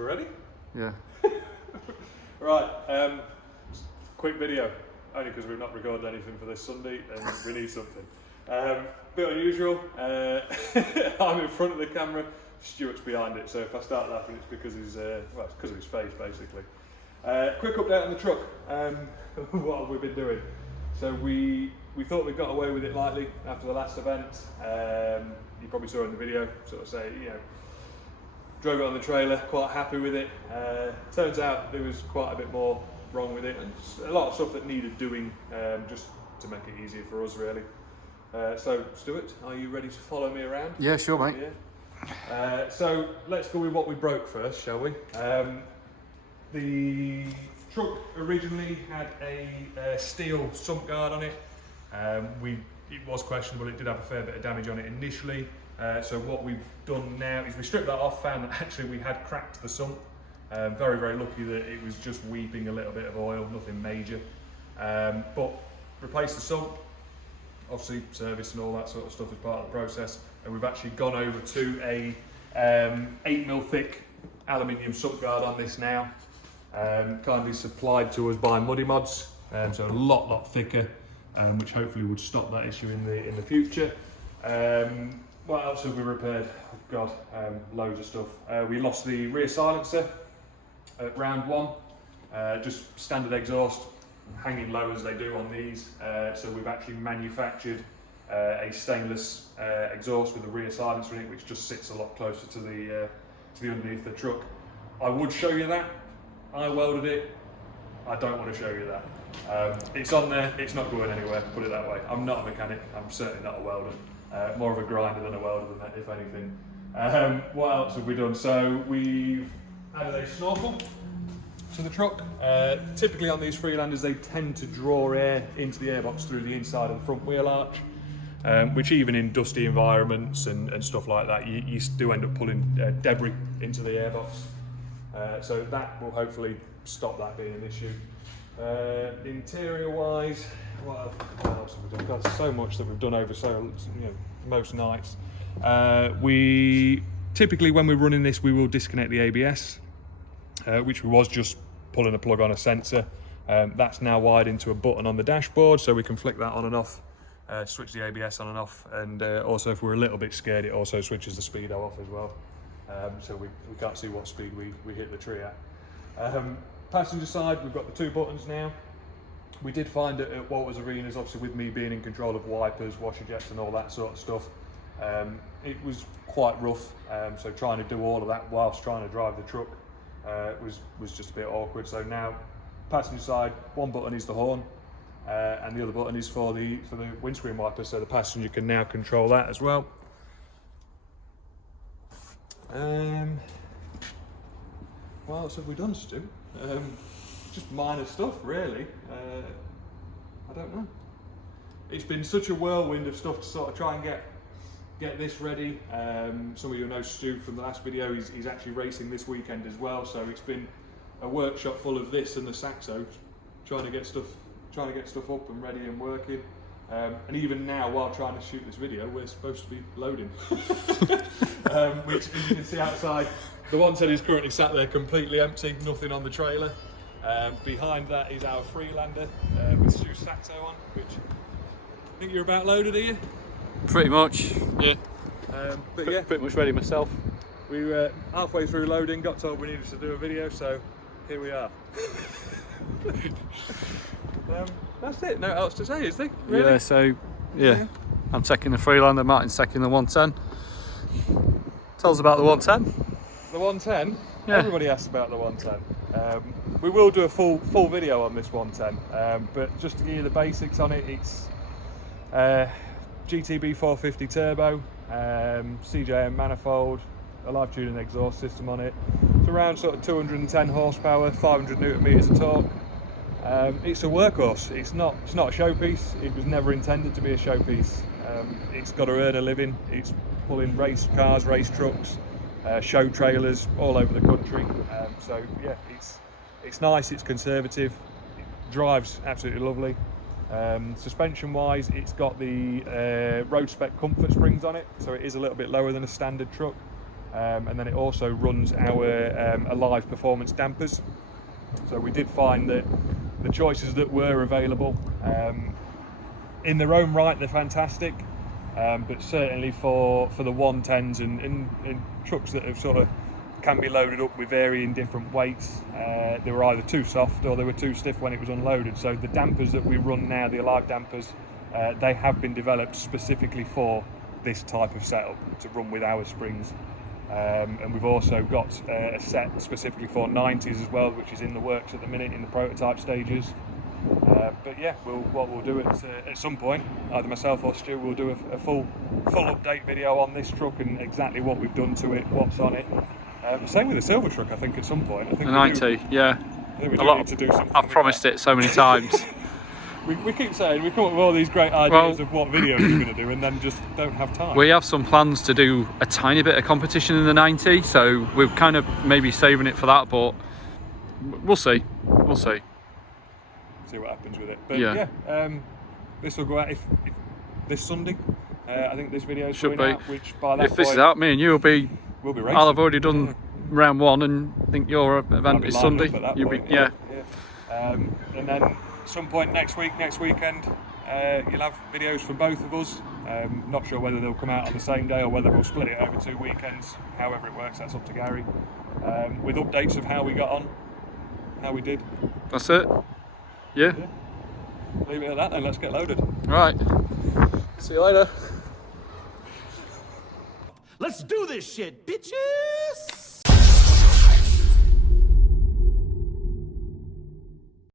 You ready? Yeah. Right, quick video, only because we've not recorded anything for this Sunday and we need something. Bit unusual, I'm in front of the camera, Stuart's behind it, so if I start laughing it's because it's because of his face basically. Quick update on the truck, what have we been doing? So we thought we got away with it lightly after the last event. You probably saw in the video, sort of say, you know, drove it on the trailer, quite happy with it. Turns out there was quite a bit more wrong with it, and just a lot of stuff that needed doing, just to make it easier for us really. So Stuart, are you ready to follow me around? Yeah, sure mate. Yeah. So let's go with what we broke first, shall we? The truck originally had a steel sump guard on it. It was questionable, it did have a fair bit of damage on it initially. So what we've done now is we stripped that off, found that actually we had cracked the sump. Very, very lucky that it was just weeping a little bit of oil, nothing major. But replaced the sump, obviously service and all that sort of stuff as part of the process. And we've actually gone over to a 8mm thick aluminium sump guard on this now. Kindly supplied to us by Muddy Mods, so a lot thicker, which hopefully would stop that issue in the future. What else have we repaired? Oh God, loads of stuff. We lost the rear silencer at round one, just standard exhaust, hanging low as they do on these. So we've actually manufactured a stainless exhaust with a rear silencer in it, which just sits a lot closer to the underneath the truck. I would show you that. I welded it. I don't want to show you that. It's on there. It's not going anywhere. Put it that way. I'm not a mechanic. I'm certainly not a welder. More of a grinder than a welder than that, if anything. What else have we done? So we've added a snorkel to the truck. Typically on these Freelanders they tend to draw air into the airbox through the inside of the front wheel arch, which even in dusty environments and stuff like that, you do end up pulling debris into the airbox. So that will hopefully stop that being an issue. Interior wise, what else have we done? God, so much that we've done over most nights. We typically, when we're running this, we will disconnect the ABS, which was just pulling a plug on a sensor. That's now wired into a button on the dashboard, so we can flick that on and off, switch the ABS on and off, and also if we're a little bit scared, it also switches the speedo off as well, so we can't see what speed we hit the tree at. Passenger side, we've got the two buttons now. We did find it at Walters Arenas, obviously with me being in control of wipers, washer jets and all that sort of stuff. It was quite rough, so trying to do all of that whilst trying to drive the truck was just a bit awkward. So now, passenger side, one button is the horn, and the other button is for the windscreen wiper, so the passenger can now control that as well. What else have we done, Stu? Just minor stuff, really. I don't know. It's been such a whirlwind of stuff to sort of try and get this ready. Some of you know Stu from the last video. He's actually racing this weekend as well. So it's been a workshop full of this and the Saxo, trying to get stuff up and ready and working. And even now, while trying to shoot this video, we're supposed to be loading, which as you can see outside, the 110 is currently sat there completely empty, nothing on the trailer. Behind that is our Freelander with Stu's Saxo on, which I think you're about loaded, are you? Pretty much. Yeah. But yeah, pretty much ready myself. We were halfway through loading, got told we needed to do a video, so here we are. That's it, no else to say, is there? Really? Yeah, so yeah. I'm taking the Freelander, Martyn's taking the 110. Tell us about the 110. The 110? Yeah. Everybody asks about the 110. We will do a full video on this 110, but just to give you the basics on it, it's GTB 450 turbo, CJM manifold, a live tuning exhaust system on it. It's around sort of 210 horsepower, 500 newton meters of torque. It's a workhorse. It's not a showpiece. It was never intended to be a showpiece. It's got to earn a living. It's pulling race cars, race trucks, show trailers all over the country. So yeah, it's nice. It's conservative. It drives absolutely lovely. Suspension wise, it's got the road spec comfort springs on it, so it is a little bit lower than a standard truck. and then it also runs our Alive performance dampers. So we did find that the choices that were available, in their own right, they're fantastic, but certainly for the 110s and trucks that have sort of can be loaded up with varying different weights, they were either too soft or they were too stiff when it was unloaded. So the dampers that we run now, the Alive dampers, they have been developed specifically for this type of setup to run with our springs. And we've also got a set specifically for 90s as well, which is in the works at the minute in the prototype stages. But yeah, what we'll do at some point, either myself or Stu will do a full update video on this truck and exactly what we've done to it, what's on it. Same with the silver truck, I think, at some point. I think the 90, yeah. I think we do need to do something. I've promised it so many times. we keep saying we come up with all these great ideas of what videos we're going to do, and then just don't have time. We have some plans to do a tiny bit of competition in the 90, so we're kind of maybe saving it for that, but we'll see. We'll see. See what happens with it. But yeah, this will go out if this Sunday. I think this video should be out, which by that if this is out, me and you will be. We'll be racing. I'll have already done round 1, and I think your event is Sunday. You'll be, yeah. And then some point next weekend, you'll have videos from both of us. Not sure whether they'll come out on the same day or whether we'll split it over 2 weekends. However it works, that's up to Gary. With updates of how we got on, how we did. That's it. Yeah. Leave it at that then. Let's get loaded. Right. See you later. Let's do this shit, bitches!